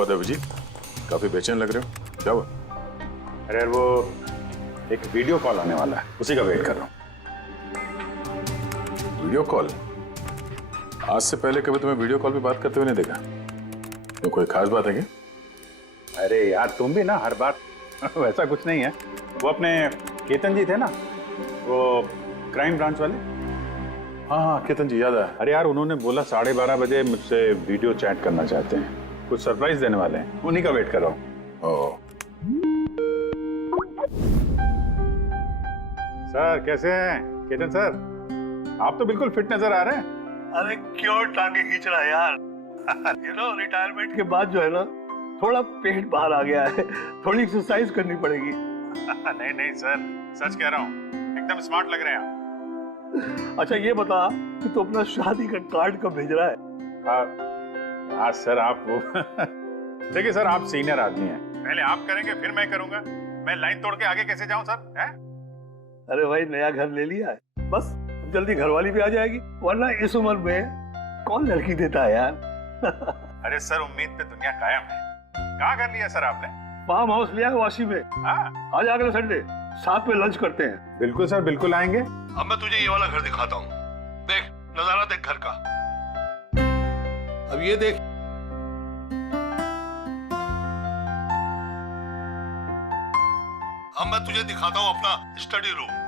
हुआ था अभिजीत? काफी बेचैन लग रहे हो, क्या हुआ? अरे यार वो एक वीडियो कॉल आने वाला है, उसी का वेट कर रहा हूँ। Video call? आज से पहले कभी तुम्हें वीडियो कॉल पे बात करते हुए नहीं देखा। तो कोई खास बात है क्या? अरे यार तुम भी ना हर बार वैसा कुछ नहीं है। वो अपने केतन जी थे ना, वो क्राइम ब्रांच वाले। हाँ हाँ केतन जी, याद आया। अरे यार उन्होंने बोला 12:30 बजे मुझसे वीडियो चैट करना चाहते हैं, कुछ सरप्राइज देने वाले हैं, उन्हीं का वेट कर रहा हूँ। ओह, सर कैसे हैं केतन सर? आप तो बिल्कुल फिट नजर आ रहे हैं। अरे क्यों टांगे खींच रहा है यार? रिटायरमेंट के बाद जो है ना, थोड़ा पेट बाहर आ गया है, थोड़ी एक्सरसाइज करनी पड़ेगी। नहीं नहीं सर, सच कह रहा हूँ, एकदम स्मार्ट लग रहे हैं आप। अच्छा ये बता कि तू अपना शादी का कार्ड कब भेज रहा है? हाँ सर आप वो देखिए सर, आप सीनियर आदमी हैं, पहले आप करेंगे फिर मैं करूंगा। मैं लाइन तोड़ के आगे कैसे जाऊं सर? है? अरे भाई नया घर ले लिया है, बस जल्दी घरवाली भी आ जाएगी, वरना इस उम्र में कौन लड़की देता है यार? अरे सर उम्मीद पे दुनिया कायम है। कहाँ कर लिया सर आपने? फार्म हाउस लिया है वाशी में। हाँ आज अगले संडे साथ में लंच करते हैं। बिल्कुल सर, बिल्कुल आएंगे। अब मैं तुझे ये वाला घर दिखाता हूँ, देख नजारा देख घर का। अब ये देख, अब मैं तुझे दिखाता हूँ अपना स्टडी रूम।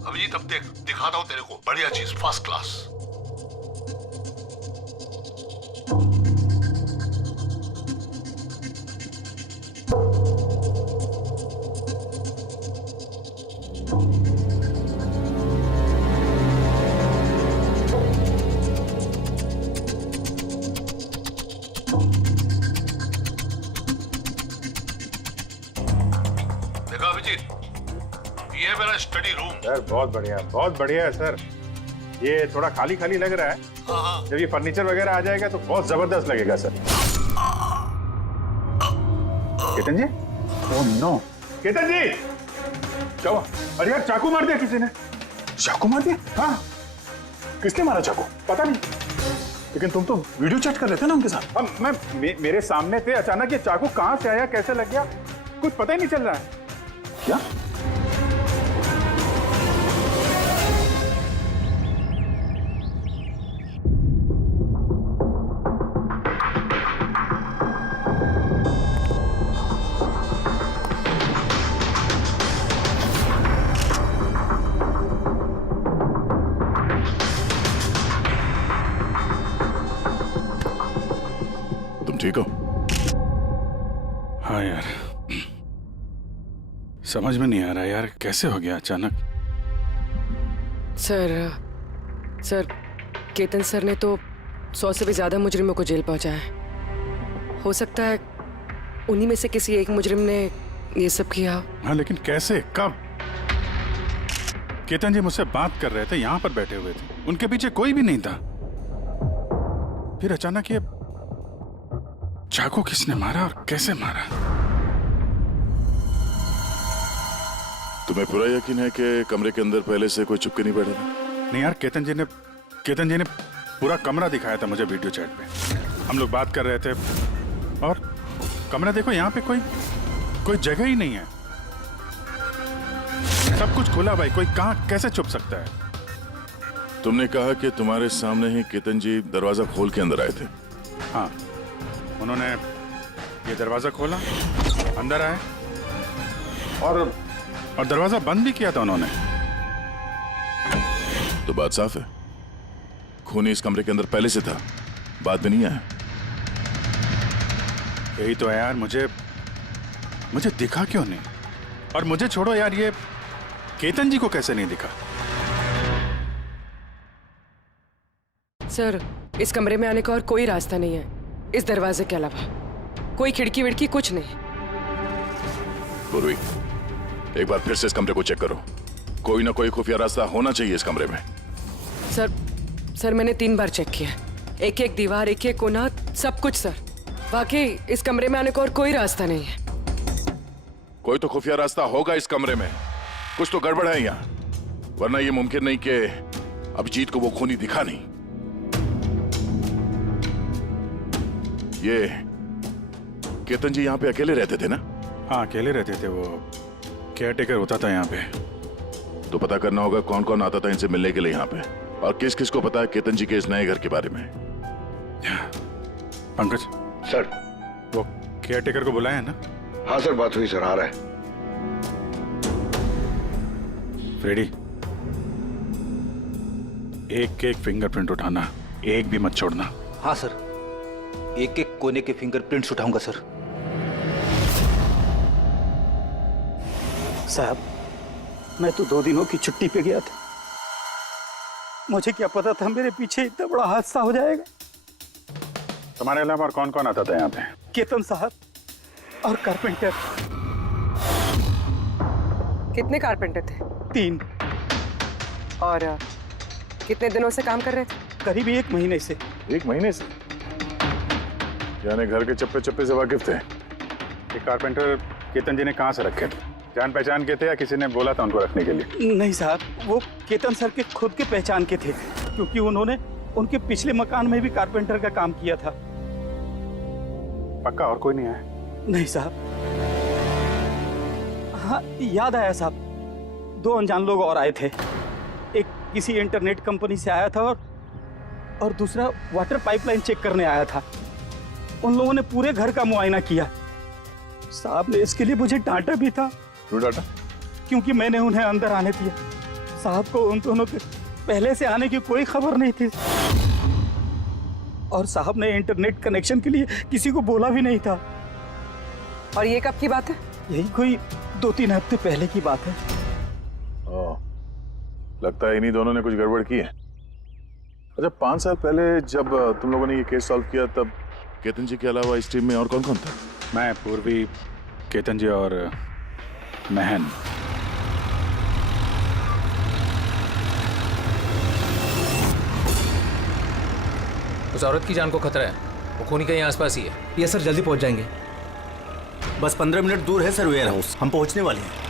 अभिजीत अब देख, दिखाता हूँ तेरे को बढ़िया चीज, फर्स्ट क्लास। देखा अभिजीत, ये है मेरा स्टडी रूम। सर बहुत बढ़िया है सर। ये थोड़ा खाली खाली लग रहा है, हाँ जब ये फर्नीचर वगैरह आ जाएगा तो बहुत जबरदस्त लगेगा सर। केतन जी? ओह नो, केतन जी क्या हुआ? अरे यार चाकू मार दिया किसी ने। चाकू मार दिया? हाँ किसने मारा चाकू? पता नहीं। लेकिन तुम तो वीडियो चैट कर रहे थे ना उनके साथ। अब मेरे सामने थे, अचानक ये चाकू कहाँ से आया, कैसे लग गया, कुछ पता ही नहीं चल रहा है। क्या? तुम ठीक हो? हाँ यार, समझ में नहीं आ रहा यार, कैसे हो गया अचानक। सर केतन सर ने तो 100 से भी ज्यादा मुजरिमों को जेल पहुंचाया है। हो सकता है उन्हीं में से किसी एक मुजरिम ने ये सब किया हो। हाँ लेकिन कैसे, कब? केतन जी मुझसे बात कर रहे थे, यहाँ पर बैठे हुए थे, उनके पीछे कोई भी नहीं था। फिर अचानक ये चाकू किसने मारा और कैसे मारा? तुम्हें पूरा यकीन है कि कमरे के अंदर पहले से कोई चुपके नहीं बैठा था? नहीं यार, केतन जी ने पूरा कमरा दिखाया था मुझे वीडियो चैट पे। हम लोग बात कर रहे थे और कमरा देखो, यहाँ पे कोई जगह ही नहीं है, सब कुछ खुला भाई, कोई कहाँ कैसे छुप सकता है? तुमने कहा कि तुम्हारे सामने ही केतन जी दरवाजा खोल के अंदर आए थे। हाँ, उन्होंने ये दरवाजा खोला, अंदर आए और दरवाजा बंद भी किया था उन्होंने। तो बात साफ है, खूनी इस कमरे के अंदर पहले से था, बाद में नहीं आया। यही तो है यार, मुझे दिखा क्यों नहीं? और मुझे छोड़ो यार, ये केतन जी को कैसे नहीं दिखा? सर इस कमरे में आने का और कोई रास्ता नहीं है इस दरवाजे के अलावा, कोई खिड़की विड़की कुछ नहीं। पूर्वी, एक बार फिर से इस कमरे को चेक करो, कोई ना कोई खुफिया रास्ता होना चाहिए इस कमरे में। सर मैंने 3 बार चेक किया, एक एक दीवार, एक एक कोना, सब कुछ सर। वाकई इस कमरे में आने का और कोई रास्ता नहीं है। कोई तो खुफिया रास्ता होगा इस कमरे में, कुछ तो गड़बड़ है यहाँ, वरना ये मुमकिन नहीं कि अभिजीत को वो खूनी दिखा नहीं। ये केतन जी यहाँ पे अकेले रहते थे ना? हाँ अकेले रहते थे, वो केयर टेकर होता था यहाँ पे। तो पता करना होगा कौन कौन आता था इनसे मिलने के लिए यहाँ पे, और किस किस को पता है केतन जी के इस नए घर के बारे में। पंकज सर। वो केयर टेकर को बुलाया है ना? हाँ सर, बात हुई सर, आ रहा है। फ्रेडी, एक एक फिंगरप्रिंट उठाना, एक भी मत छोड़ना। हाँ सर, एक एक कोने के फिंगरप्रिंट्स उठाऊंगा सर। साहब, मैं तो 2 दिनों की छुट्टी पे गया था, मुझे क्या पता था मेरे पीछे इतना बड़ा हादसा हो जाएगा। तुम्हारे अलावा और कौन कौन आता था यहाँ पे? केतन साहब और कारपेंटर। कितने कारपेंटर थे? 3। और कितने दिनों से काम कर रहे थे? करीब 1 महीने से। 1 महीने से? यानी घर के चप्पे चप्पे से वाकिफ थे। ये कारपेंटर केतन जी ने कहाँ से रखे थे? जान पहचान के थे या किसी ने बोला था उनको रखने के लिए? नहीं साहब, वो केतन सर के खुद के पहचान के थे, क्योंकि उन्होंने उनके पिछले मकान में भी कारपेंटर का काम किया था। पक्का और कोई नहीं आया? नहीं साहब। हाँ याद आया साहब, 2 अनजान लोग और आए थे। एक किसी इंटरनेट कंपनी से आया था और दूसरा वाटर पाइपलाइन चेक करने आया था। उन लोगों ने पूरे घर का मुआयना किया। साहब ने इसके लिए मुझे डांटा भी था। क्यों डांटा? क्योंकि मैंने उन्हें अंदर आने दिया। साहब को उन दोनों के पहले से आने की कोई खबर नहीं थी, और साहब ने इंटरनेट कनेक्शन के लिए किसी को बोला भी नहीं था। और ये कब की बात है? यही कोई 2-3 हफ्ते पहले की बात है। ओह, लगता है इन्हीं दोनों ने कुछ गड़बड़ की है। अच्छा, 5 साल पहले जब तुम लोगों ने ये केस सॉल्व किया तब केतन जी के अलावा इस टीम में और कौन कौन था? मैं, पूर्वी, केतन जी और महन। उस औरत की जान को खतरा है, वो खूनी कहीं आसपास ही है। ये सर जल्दी पहुंच जाएंगे। बस 15 मिनट दूर है सर वेयर हाउस, हम पहुंचने वाले हैं।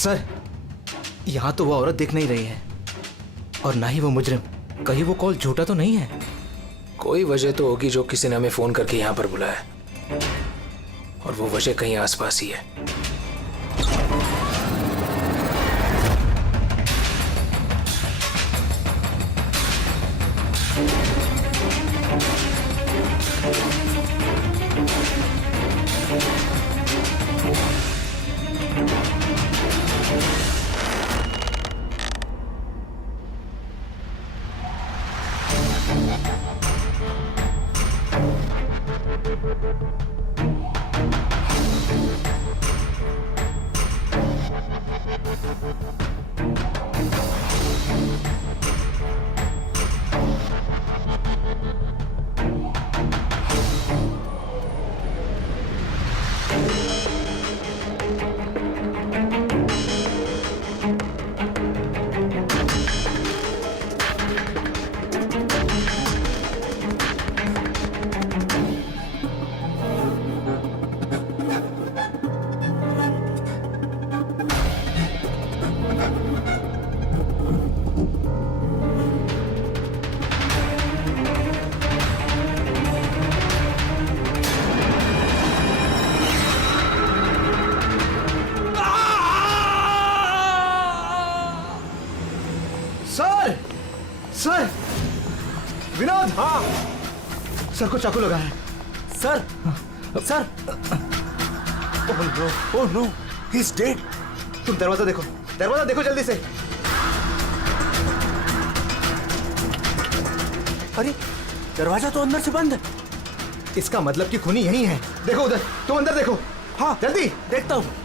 सर, यहाँ तो वो औरत दिख नहीं रही है, और ना ही वो मुजरिम। कहीं वो कॉल झूठा तो नहीं है? कोई वजह तो होगी जो किसी ने हमें फोन करके यहाँ पर बुलाया, और वो वजह कहीं आसपास ही है। सर, विनोद। हाँ सर को चाकू लगा है। Sir sir, oh no, he is dead. तुम दरवाजा देखो, दरवाजा देखो जल्दी से। अरे दरवाजा तो अंदर से बंद है। इसका मतलब कि खूनी यही है। देखो उधर, तुम अंदर देखो। हाँ जल्दी। देखता हूँ।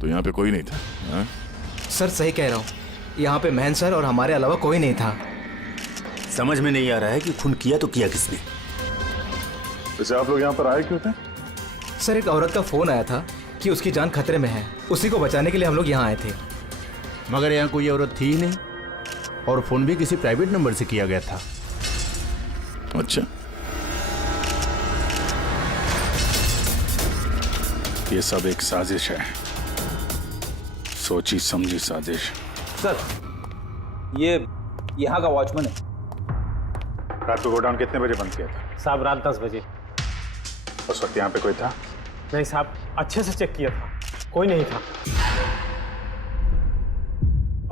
तो यहाँ पे कोई नहीं था? हाँ? सर सही कह रहा हूँ, यहाँ पे महन सर और हमारे अलावा कोई नहीं था। समझ में नहीं आ रहा है कि खून किया तो किया किसने। वैसे आप लोग यहाँ पर आए क्यों थे? सर एक औरत का फोन आया था कि उसकी जान खतरे में है, उसी को बचाने के लिए हम लोग यहाँ आए थे। मगर यहाँ कोई औरत थी ही नहीं, और फोन भी किसी प्राइवेट नंबर से किया गया था। अच्छा, ये सब एक साजिश है, सोची समझी साजिश। सर ये यहाँ का वॉचमैन है। रात को गोडाउन कितने बजे बंद किया था? साहब रात 10 बजे। उस वक्त यहाँ पे कोई था? नहीं साहब, अच्छे से चेक किया था, कोई नहीं था।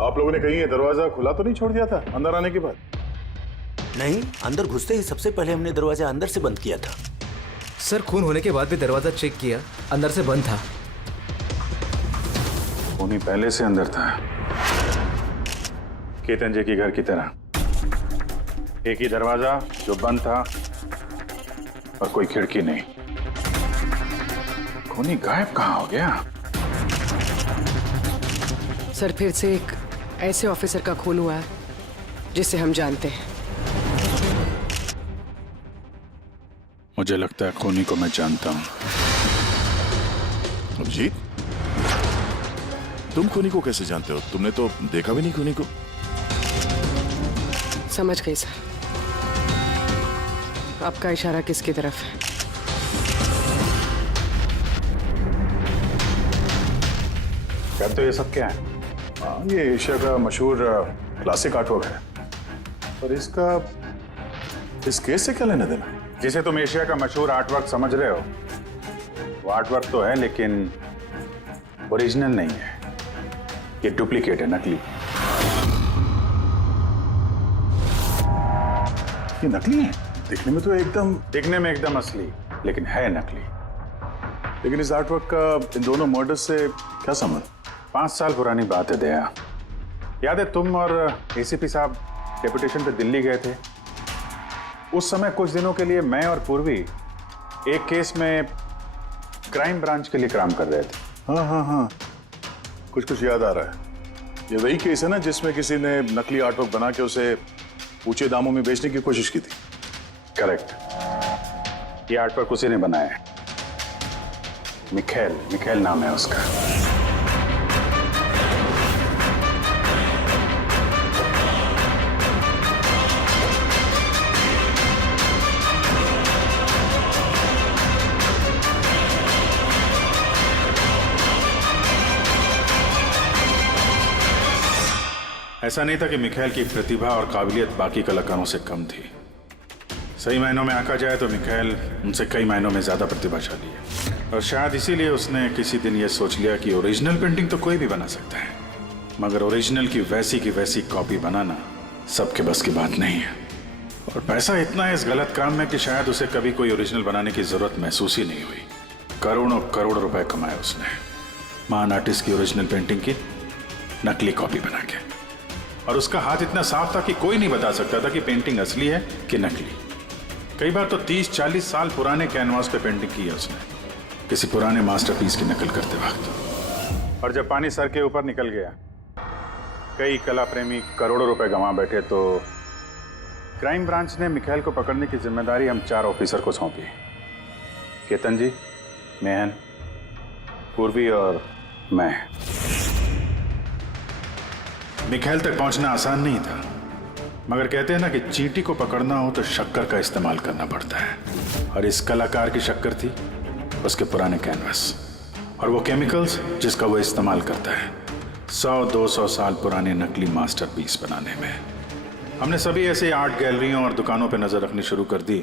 आप लोगों ने कहीं ये दरवाजा खुला तो नहीं छोड़ दिया था अंदर आने के बाद? नहीं, अंदर घुसते ही सबसे पहले हमने दरवाजा अंदर से बंद किया था। सर खून होने के बाद भी दरवाजा चेक किया, अंदर से बंद था। खूनी पहले से अंदर था, केतन जी के घर की तरह। एक ही दरवाजा जो बंद था और कोई खिड़की नहीं। खूनी गायब कहाँ हो गया? सर फिर से एक ऐसे ऑफिसर का खून हुआ है जिसे हम जानते हैं। मुझे लगता है खूनी को मैं जानता हूँ। अभिजीत, तुम खूनी को कैसे जानते हो? तुमने तो देखा भी नहीं खूनी को। समझ गई सर, आपका इशारा किसकी तरफ है? कहते हो ये सब क्या है? ये एशिया का मशहूर क्लासिक आर्टवर्क है, और इसका इस केस से क्या लेना देना? जिसे तुम एशिया का मशहूर आर्टवर्क समझ रहे हो, वो आर्टवर्क तो है लेकिन ओरिजिनल नहीं है। ये डुप्लीकेट है, नकली। ये नकली है? देखने में तो एकदम असली, लेकिन है नकली। लेकिन इस आर्टवर्क का इन दोनों मर्डर्स से क्या संबंध? 5 साल पुरानी बात है दया। याद है तुम और एसीपी साहब डेपुटेशन पे दिल्ली गए थे? उस समय कुछ दिनों के लिए मैं और पूर्वी एक केस में क्राइम ब्रांच के लिए काम कर रहे थे। हाँ, कुछ याद आ रहा है। ये वही केस है ना जिसमें किसी ने नकली आर्टवर्क बना के उसे ऊंचे दामों में बेचने की कोशिश की थी? करेक्ट। ये आर्टवर्क उसी ने बनाया है। मिखेल नाम है उसका। ऐसा नहीं था कि मिखेल की प्रतिभा और काबिलियत बाकी कलाकारों से कम थी। सही मायनों में आंका जाए तो मिखेल उनसे कई मायनों में ज्यादा प्रतिभाशाली है, और शायद इसीलिए उसने किसी दिन यह सोच लिया कि ओरिजिनल पेंटिंग तो कोई भी बना सकता है, मगर ओरिजिनल की वैसी कॉपी बनाना सबके बस की बात नहीं है। और पैसा इतना है इस गलत काम में कि शायद उसे कभी कोई ओरिजिनल बनाने की जरूरत महसूस ही नहीं हुई। करोड़ों करोड़ रुपए कमाए उसने महान आर्टिस्ट की ओरिजिनल पेंटिंग की नकली कॉपी बना के, और उसका हाथ इतना साफ था कि कोई नहीं बता सकता था कि पेंटिंग असली है कि नकली। कई बार तो 30-40 साल पुराने कैनवास पे पेंटिंग की है उसने, किसी पुराने मास्टरपीस की नकल करते वक्त। और जब पानी सर के ऊपर निकल गया, कई कला प्रेमी करोड़ों रुपए गंवा बैठे, तो क्राइम ब्रांच ने मिखेल को पकड़ने की जिम्मेदारी हम 4 ऑफिसर को सौंपी। केतन जी, मेहन, पूर्वी और मैं। मिखेल तक पहुंचना आसान नहीं था, मगर कहते हैं ना कि चींटी को पकड़ना हो तो शक्कर का इस्तेमाल करना पड़ता है, और इस कलाकार की शक्कर थी उसके पुराने कैनवस और वो केमिकल्स जिसका वो इस्तेमाल करता है 100-200 साल पुराने नकली मास्टरपीस बनाने में। हमने सभी ऐसे आर्ट गैलरियों और दुकानों पे नजर रखनी शुरू कर दी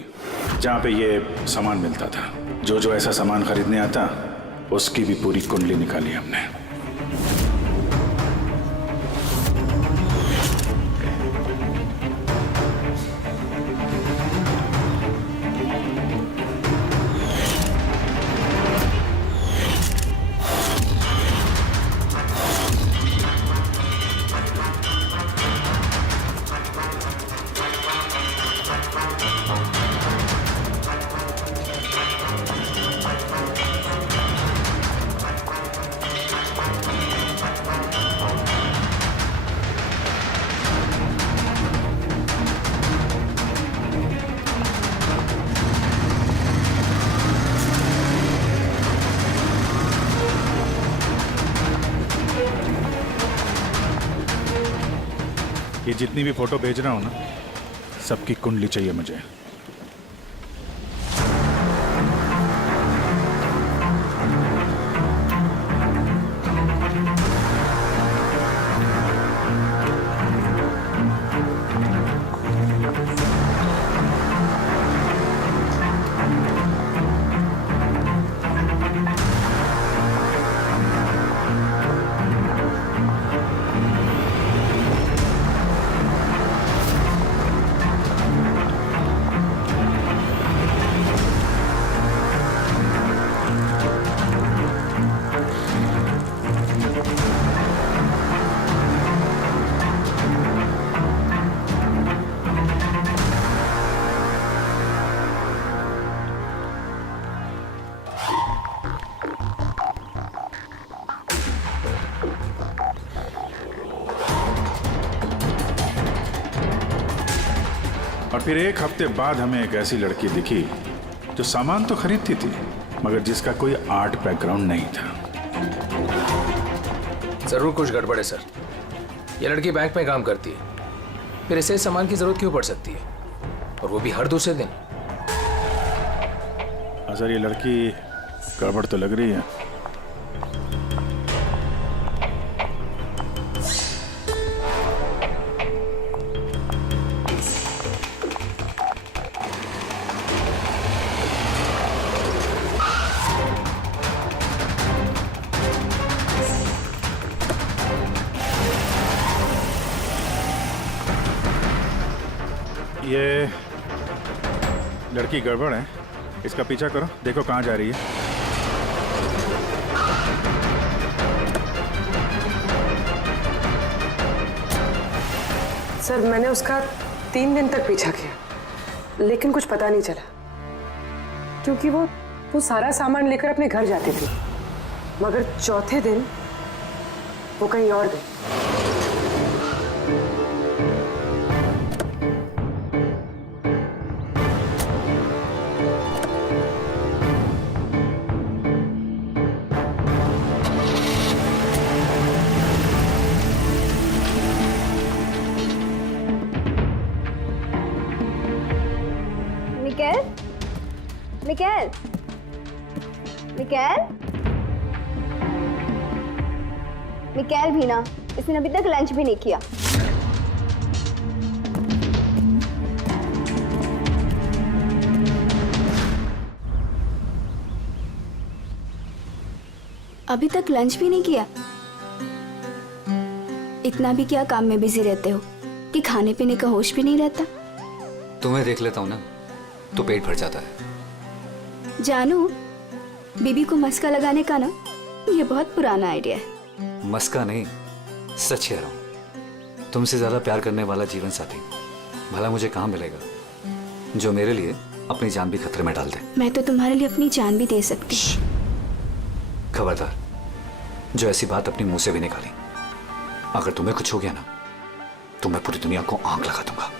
जहाँ पे ये सामान मिलता था। जो ऐसा सामान खरीदने आता उसकी भी पूरी कुंडली निकाली हमने। ये जितनी भी फोटो भेज रहा हूं ना, सबकी कुंडली चाहिए मुझे। और फिर एक हफ्ते बाद हमें एक ऐसी लड़की दिखी जो सामान तो खरीदती थी मगर जिसका कोई आर्ट बैकग्राउंड नहीं था। जरूर कुछ गड़बड़ है सर। ये लड़की बैंक में काम करती है, फिर इसे सामान की जरूरत क्यों पड़ सकती है, और वो भी हर दूसरे दिन। सर ये लड़की गड़बड़ तो लग रही है। ये लड़की गड़बड़ है, इसका पीछा करो, देखो कहाँ जा रही है। सर मैंने उसका 3 दिन तक पीछा किया लेकिन कुछ पता नहीं चला, क्योंकि वो सारा सामान लेकर अपने घर जाती थी, मगर चौथे दिन वो कहीं और गई। मिकेल, मिकेल, मिकेल भी ना, इसने अभी तक लंच भी नहीं किया। अभी तक लंच भी नहीं किया? इतना भी क्या काम में बिजी रहते हो कि खाने पीने का होश भी नहीं रहता? तुम्हें देख लेता हूँ ना तो पेट भर जाता है। जानू, बीबी को मस्का लगाने का ना ये बहुत पुराना आइडिया है। मस्का नहीं, सच कह रहा हूँ। तुमसे ज्यादा प्यार करने वाला जीवन साथी भला मुझे कहाँ मिलेगा जो मेरे लिए अपनी जान भी खतरे में डाल दे। मैं तो तुम्हारे लिए अपनी जान भी दे सकती। खबरदार, जो ऐसी बात अपनी मुंह से भी निकाली। अगर तुम्हें कुछ हो गया ना तो मैं पूरी दुनिया को आंख लगा दूंगा।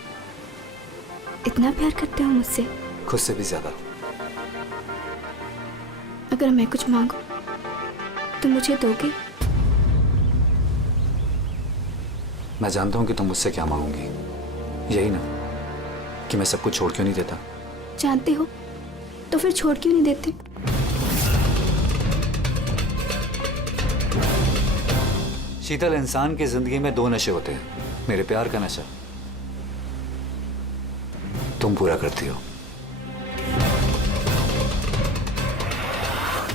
इतना प्यार करते हो मुझसे? खुद से भी ज्यादा। अगर मैं कुछ मांगू तो मुझे दोगे? मैं जानता हूं कि तुम मुझसे क्या मांगोगी, यही ना कि मैं सब कुछ छोड़ क्यों नहीं देता। जानते हो तो फिर छोड़ क्यों नहीं देते? शीतल, इंसान की जिंदगी में दो नशे होते हैं, मेरे प्यार का नशा तुम पूरा करती हो,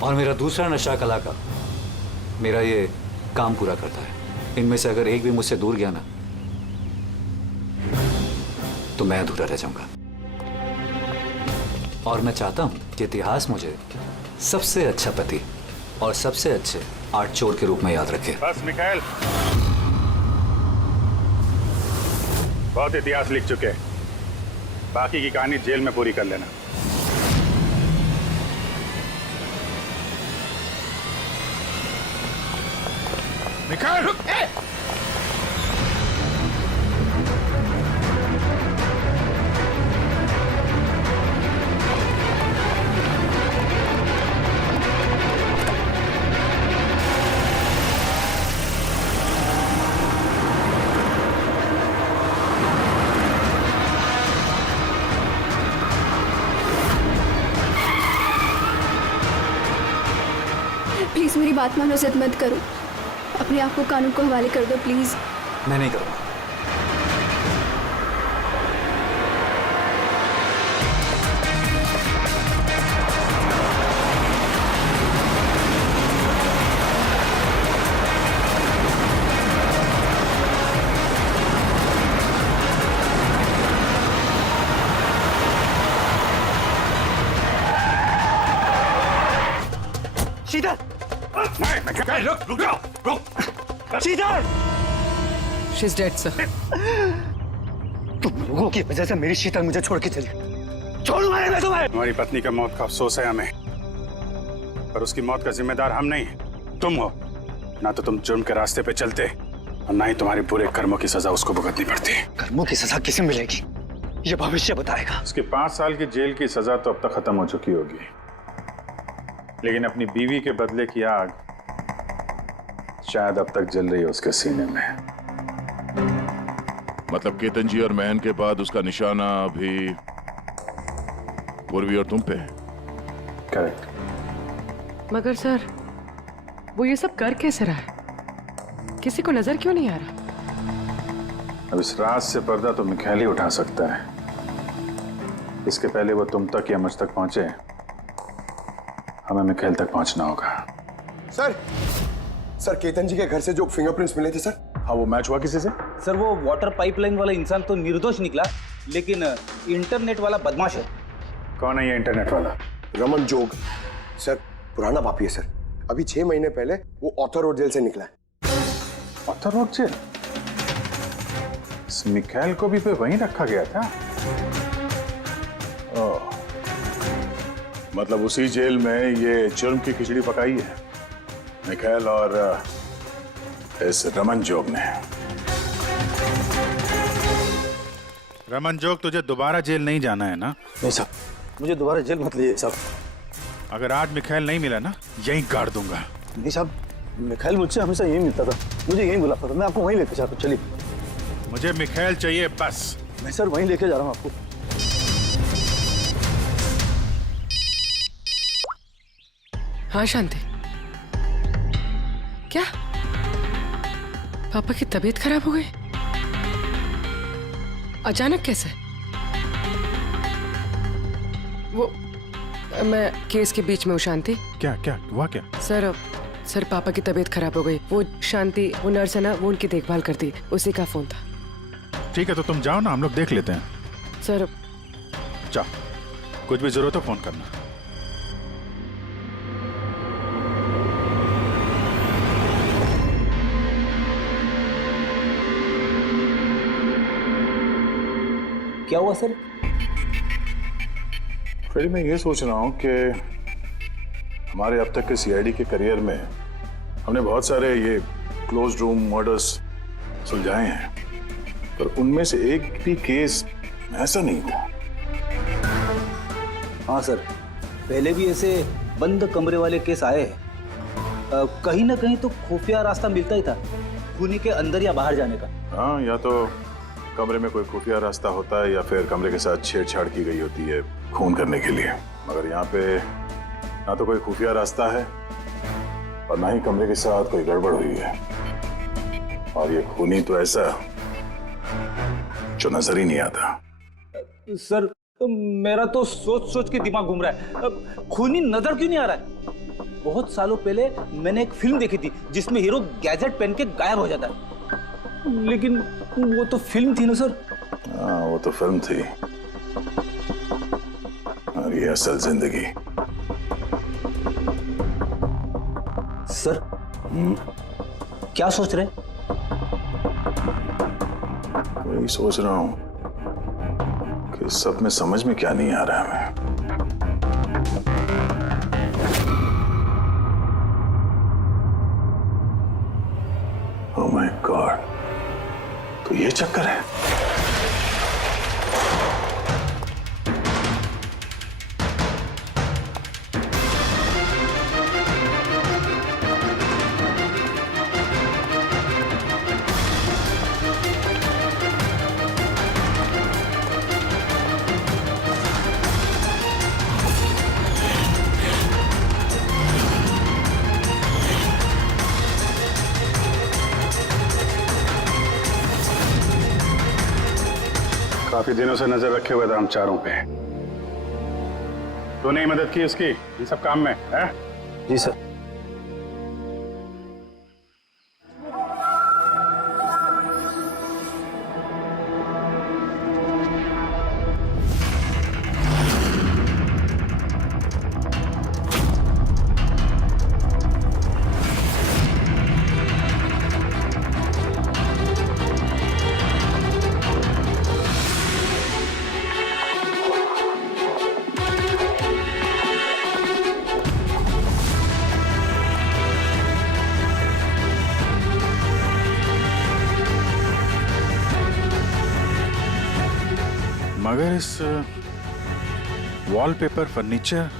और मेरा दूसरा नशा कला का, मेरा ये काम पूरा करता है। इनमें से अगर एक भी मुझसे दूर गया ना तो मैं अधूरा रह जाऊंगा। और मैं चाहता हूं कि इतिहास मुझे सबसे अच्छा पति और सबसे अच्छे आर्ट चोर के रूप में याद रखे। बस मिखाइल, बहुत इतिहास लिख चुके, बाकी की कहानी जेल में पूरी कर लेना। मिखाइल, प्लीज मेरी बात मानो, जिद मत करो, अपने आप को कानून को हवाले कर दो प्लीज। मैं नहीं करूंगा। शीतल, रुक जाओ। शीतल, शी इज डेड सर। तुम लोगों की वजह से मेरी शीतल मुझे छोड़ के चली। छोड़ूंगा नहीं मैं तुम्हें। हमारी पत्नी का मौत का अफसोस है हमें, पर उसकी मौत का जिम्मेदार हम नहीं, तुम हो। ना तो तुम जुर्म के रास्ते पे चलते और ना ही तुम्हारे बुरे कर्मों की सजा उसको भुगतनी पड़ती। कर्मों की सजा किसे मिलेगी ये भविष्य बताएगा। उसकी 5 साल की जेल की सजा तो अब तक खत्म हो चुकी होगी, लेकिन अपनी बीवी के बदले की आग शायद अब तक जल रही है उसके सीने में। मतलब केतन जी और महन के बाद उसका निशाना अभी पूर्वी और तुम पे। करेक्ट। मगर सर वो ये सब कर कैसे रहा है? किसी को नजर क्यों नहीं आ रहा? अब इस राज से पर्दा तो मिखाइल ही उठा सकता है। इसके पहले वो तुम तक या मुझ तक पहुंचे, हमें मिखाइल तक पहुंचना होगा। सर केतन जी के घर से जो फिंगरप्रिंट्स मिले थे सर। हाँ, वो मैच हुआ किसी से? सर वो वाटर पाइपलाइन वाला इंसान तो निर्दोष निकला, लेकिन इंटरनेट वाला बदमाश है। कौन है ये इंटरनेट वाला? रमन जोग सर, पुराना पापी है सर। अभी 6 महीने पहले वो ऑथर रोड जेल से निकला है। ऑथर रोड जेल? इस मिखाइल को भी पे वहीं रखा गया था। ओह, मतलब उसी जेल में ये जुर्म की खिचड़ी पकाई है मिखाइल और इस रमन जोग ने। रमन जोग, तुझे दोबारा जेल नहीं जाना है ना? नहीं साहब, मुझे दोबारा जेल मत लिए साहब। अगर आज मिखाइल नहीं मिला ना, यहीं गाड़ दूंगा। नहीं साहब, मिखाइल मुझसे हमेशा यही मिलता था, मुझे यही बुलाता था। मैं आपको वहीं लेके जाता हूँ, चलिए। मुझे मिखाइल चाहिए बस। मैं सर वहीं लेके जा रहा हूँ आपको। हाँ शांति, क्या पापा की तबीयत खराब हो गई? अचानक कैसे? वो मैं केस के बीच में हूँ शांति। क्या क्या हुआ क्या? सर पापा की तबीयत खराब हो गई। वो शांति, वो नर्स है ना, वो उनकी देखभाल करती, उसी का फोन था। ठीक है, तो तुम जाओ ना, हम लोग देख लेते हैं। सर जाओ, कुछ भी जरूरत हो फोन करना। क्या हुआ सर? फ्रेडी, मैं ये सोच रहा हूँ कि हमारे अब तक के सीआईडी के करियर में हमने बहुत सारे ये क्लोज रूम मर्डर्स सुलझाए हैं, पर उनमें से एक भी केस ऐसा नहीं था। हाँ सर, पहले भी ऐसे बंद कमरे वाले केस आए हैं। कहीं ना कहीं तो खुफिया रास्ता मिलता ही था खूनी के अंदर या बाहर जाने का। हाँ, या तो कमरे में कोई खुफिया रास्ता होता है या फिर कमरे के साथ छेड़छाड़ की गई होती है खून करने के लिए, मगर यहाँ पे ना तो कोई खुफिया रास्ता है और ना ही कमरे के साथ कोई गड़बड़ हुई है। और ये खूनी तो ऐसा जो नजर ही नहीं आता। सर मेरा तो सोच सोच के दिमाग घूम रहा है। खूनी नजर क्यों नहीं आ रहा है? बहुत सालों पहले मैंने एक फिल्म देखी थी जिसमें हीरो गैजेट पहन के गायब हो जाता है, लेकिन वो तो फिल्म थी ना सर। हाँ, वो तो फिल्म थी और ये असल जिंदगी। सर क्या सोच रहे? वही सोच रहा हूं कि सब में समझ में क्या नहीं आ रहा है। ओह माय गॉड, तो ये चक्कर है। काफी दिनों से नजर रखे हुए थे हम चारों पे। तूने ही मदद की उसकी इन सब काम में, है? जी सर। मगर इस वॉलपेपर, फर्नीचर,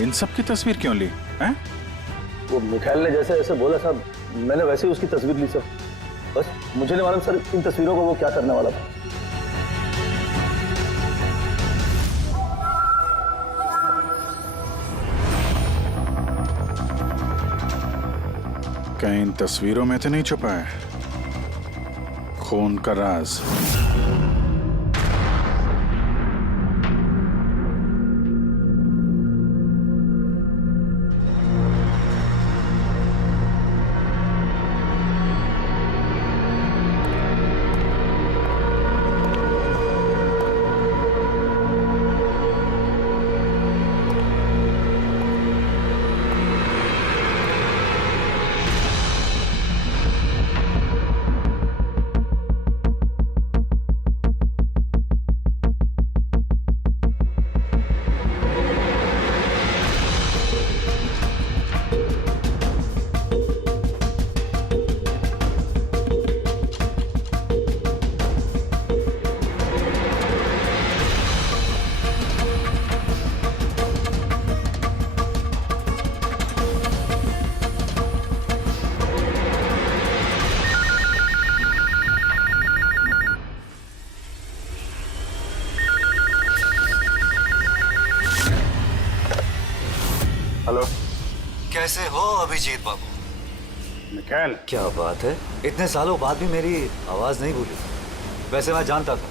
इन सब की तस्वीर क्यों ली हैं? वो मिखाइल ने जैसे ऐसे बोला साहब, मैंने वैसे ही उसकी तस्वीर ली सर। बस मुझे नहीं मालूम सर इन तस्वीरों को वो क्या करने वाला था। कहीं इन तस्वीरों में तो नहीं छुपा है खून का राज? हेलो, कैसे हो अभिजीत बाबू? मिखाइल। क्या बात है, इतने सालों बाद भी मेरी आवाज नहीं भूली। वैसे मैं जानता था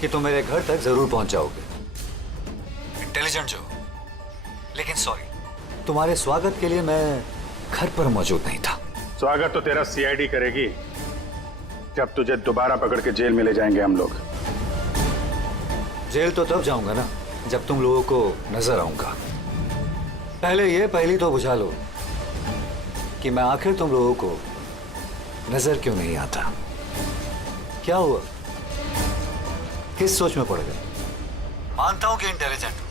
कि तुम मेरे घर तक जरूर पहुंच जाओगे, इंटेलिजेंट जो, लेकिन सॉरी, तुम्हारे स्वागत के लिए मैं घर पर मौजूद नहीं था। स्वागत तो तेरा सीआईडी करेगी जब तुझे दोबारा पकड़ के जेल में ले जाएंगे हम लोग। जेल तो तब जाऊंगा ना जब तुम लोगों को नजर आऊंगा। पहली तो बुझा लो कि मैं आखिर तुम लोगों को नजर क्यों नहीं आता। क्या हुआ, किस सोच में पड़ गए? मानता हूं कि इंटेलिजेंट हो,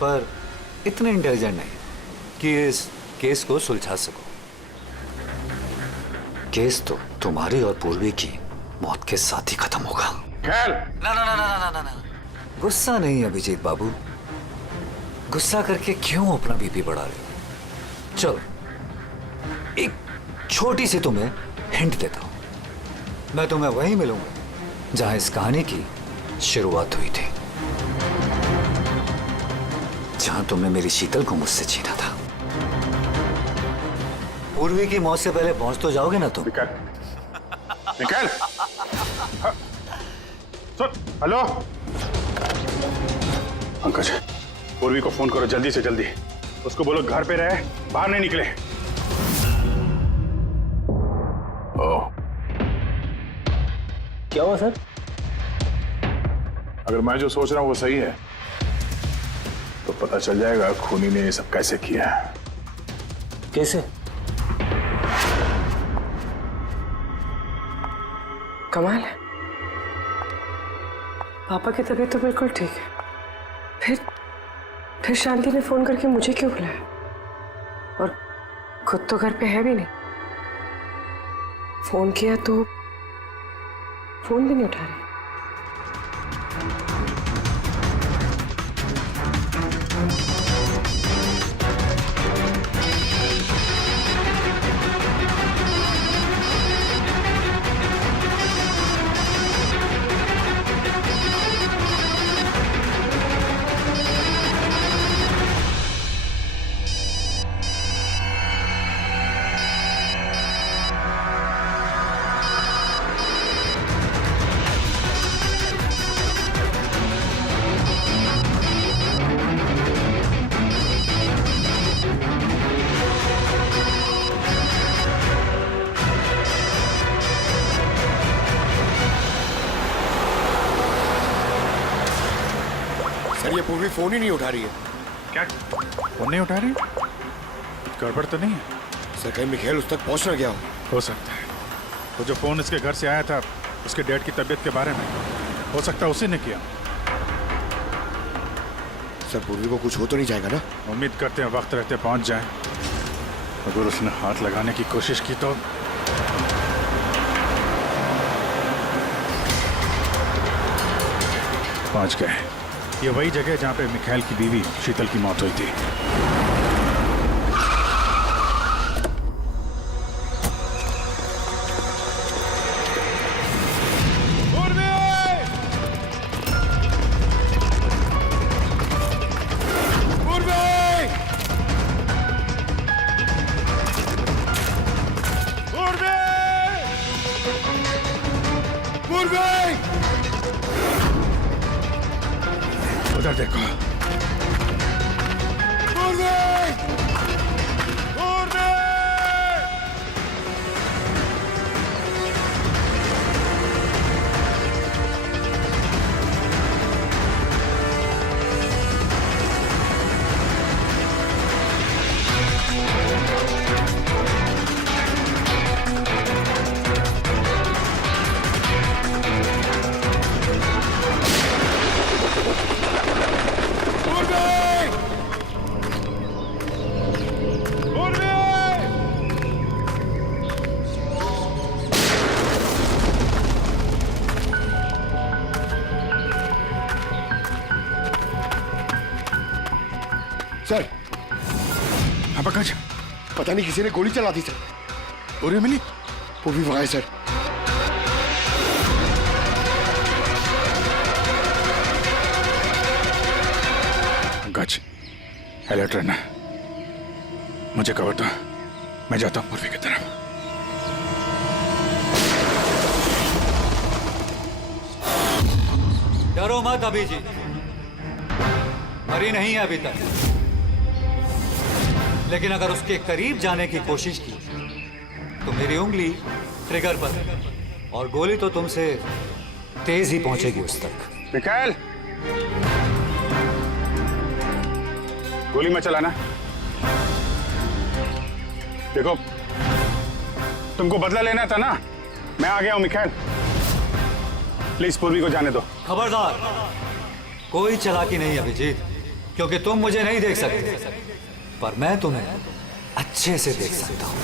पर इतने इंटेलिजेंट नहीं कि इस केस को सुलझा सको। केस तो तुम्हारी और पूर्वी की मौत के साथ ही खत्म होगा। ना ना ना ना ना ना ना, गुस्सा नहीं अभिजीत बाबू, गुस्सा करके क्यों अपना बीपी बढ़ा रहे हो? चलो एक छोटी सी तुम्हें हिंट देता हूं। मैं तुम्हें वहीं मिलूंगा जहां इस कहानी की शुरुआत हुई थी, जहां तुमने मेरी शीतल को मुझसे छीना था। पूर्वी की मौत से पहले पहुंच तो जाओगे ना तुम? निकल। सुन, हेलो पंकज, पूर्वी को फोन करो जल्दी से जल्दी। उसको बोलो घर पे रहे, बाहर नहीं निकले। ओह, क्या हुआ सर? अगर मैं जो सोच रहा हूं वो सही है तो पता चल जाएगा खूनी ने ये सब कैसे किया है। कैसे? कमाल है, पापा की तबीयत तो बिल्कुल ठीक है, फिर शांति ने फोन करके मुझे क्यों बुलाया? और खुद तो घर पे है भी नहीं। फोन किया तो फोन भी नहीं उठा रही। ये पूर्वी फोन ही नहीं उठा रही है। क्या फोन नहीं उठा रही? गड़बड़ तो नहीं है? सर कहीं मिखेल उस तक पहुंच ना गया हो सकता है। तो जो फोन इसके घर से आया था उसके डैड की तबीयत के बारे में, हो सकता है उसी ने किया। सर पूर्वी को कुछ हो तो नहीं जाएगा ना? उम्मीद करते हैं वक्त रहते पहुंच जाए। अगर उसने हाथ लगाने की कोशिश की तो पहुंच गए। ये वही जगह जहां पे मिखाइल की बीवी शीतल की मौत हुई थी। उधर देखो। सर हाँ पंकज, पता नहीं किसी ने गोली चला दी सर। पूर्वी मिली? पूर्वी वहां है सर। पंकज अलर्ट रहना, मुझे कवर दो, मैं जाता हूँ पूर्वी की तरफ। डरो मत अभी जी, मरी नहीं है अभी तक, लेकिन अगर उसके करीब जाने की कोशिश की तो मेरी उंगली ट्रिगर पर और गोली तो तुमसे तेज ही पहुंचेगी उस तक। मिखाइल, गोली मत चलाना। देखो, तुमको बदला लेना था ना, मैं आ गया हूं मिखाइल। प्लीज पूर्वी को जाने दो। खबरदार, कोई चालाकी नहीं अभिजीत, क्योंकि तुम मुझे नहीं देख सकते, पर मैं तुम्हें अच्छे से देख सकता हूं।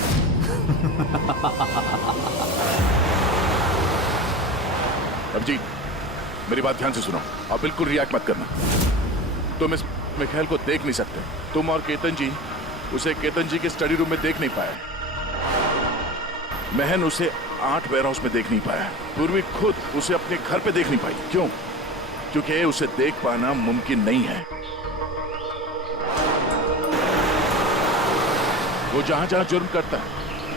अभिजीत, मेरी बात ध्यान से सुनो, आप बिल्कुल रिएक्ट मत करना। तुम इस मिखाइल को देख नहीं सकते। तुम और केतन जी उसे केतन जी के स्टडी रूम में देख नहीं पाए। महन उसे 8 वेयरहाउस में देख नहीं पाया। पूर्वी खुद उसे अपने घर पे देख नहीं पाई। क्यों? क्योंकि उसे देख पाना मुमकिन नहीं है। वो जहां जहां जुर्म करता है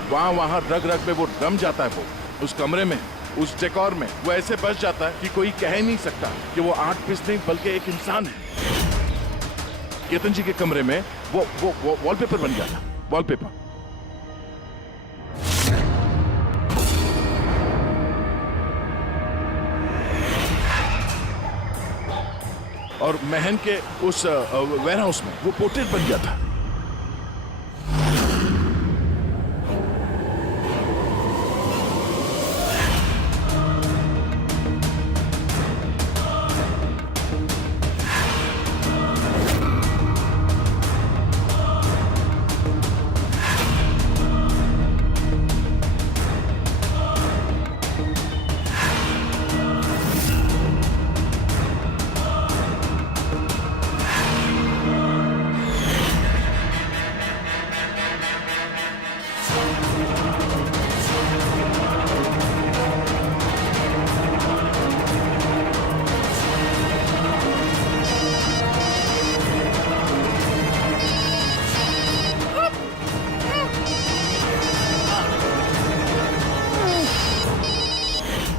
वहां वहां रग रग में वो रम जाता है। वो उस कमरे में, उस डेकोर में वो ऐसे बस जाता है कि कोई कह ही नहीं सकता कि वो 8 पीस नहीं बल्कि एक इंसान है। केतन जी के कमरे में वो वॉलपेपर बन गया था। वॉलपेपर। और महन के उस वेयरहाउस में वो पोर्ट्रेट बन गया था।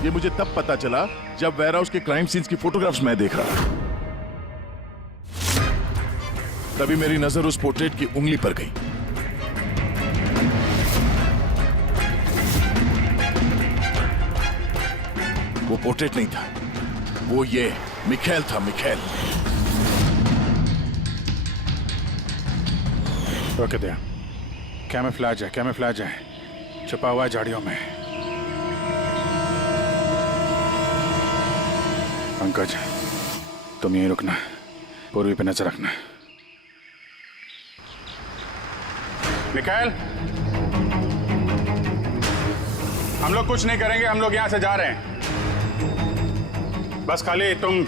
ये मुझे तब पता चला जब वेयरहाउस के क्राइम सीन्स की फोटोग्राफ्स मैं देख रहा था। तभी मेरी नजर उस पोर्ट्रेट की उंगली पर गई। वो पोर्ट्रेट नहीं था, वो ये मिखेल था। मिखेल। रोके दिया। कैमोफ्लेज है, कैमोफ्लेज है, छुपा हुआ है झाड़ियों में। पंकज, तुम यहीं रुकना, पूर्वी पे नजर रखना। मिकाएल, हम लोग कुछ नहीं करेंगे, हम लोग यहां से जा रहे हैं। बस खाली तुम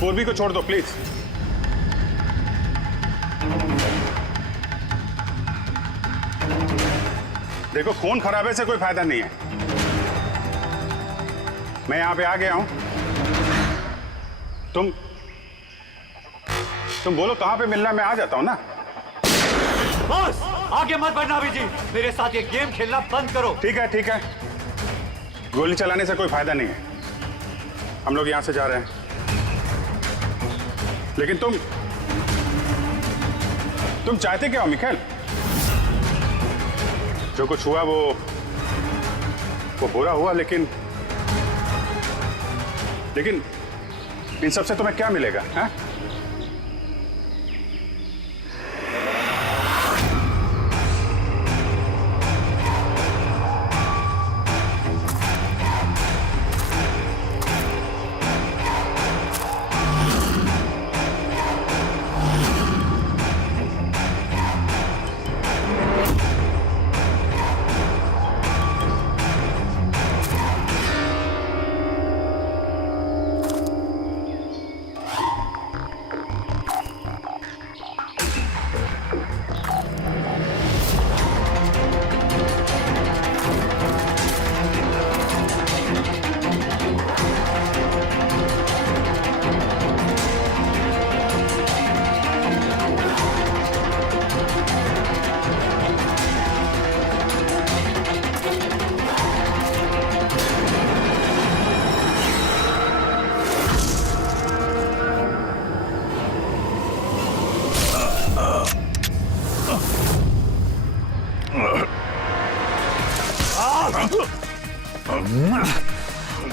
पूर्वी को छोड़ दो प्लीज। देखो, खून खराबे से कोई फायदा नहीं है। मैं यहां पे आ गया हूं। तुम बोलो कहां पे मिलना, मैं आ जाता हूं ना। बस आगे मत बढ़ना अभी जी, मेरे साथ ये गेम खेलना बंद करो। ठीक है, ठीक है। गोली चलाने से कोई फायदा नहीं है। हम लोग यहां से जा रहे हैं, लेकिन तुम चाहते क्या हो मिखेल? जो कुछ हुआ वो बुरा हुआ, लेकिन इन सबसे तुम्हें क्या मिलेगा? हैं?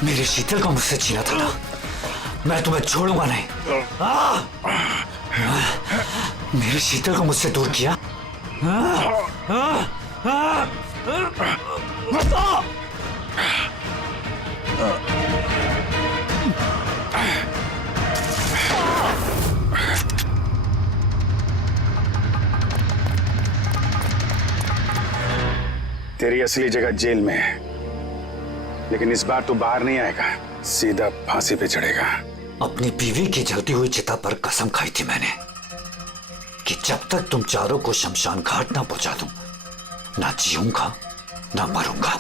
मेरे शीतल को मुझसे छीना था ना, मैं तुम्हें छोड़ूंगा नहीं। मेरे शीतल को मुझसे दूर किया। तेरी असली जगह जेल में है, लेकिन इस बार तू बाहर नहीं आएगा, सीधा फांसी पे चढ़ेगा। अपनी बीवी की जलती हुई चिता पर कसम खाई थी मैंने कि जब तक तुम चारों को शमशान घाट ना पहुंचा दूं, ना जीऊंगा ना मरूंगा।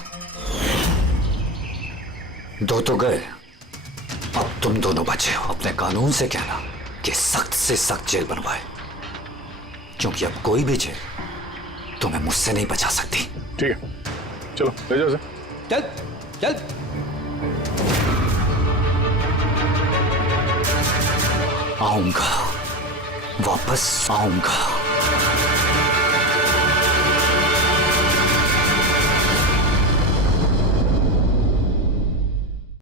दो तो गए, अब तुम दोनों बचे हो। अपने कानून से कहना कि सख्त से सख्त जेल बनवाए, क्योंकि अब कोई भी जेल तुम्हें मुझसे नहीं बचा सकती। ठीक है, चलो ले जाओ। चल चल। आऊंगा, वापस आऊंगा।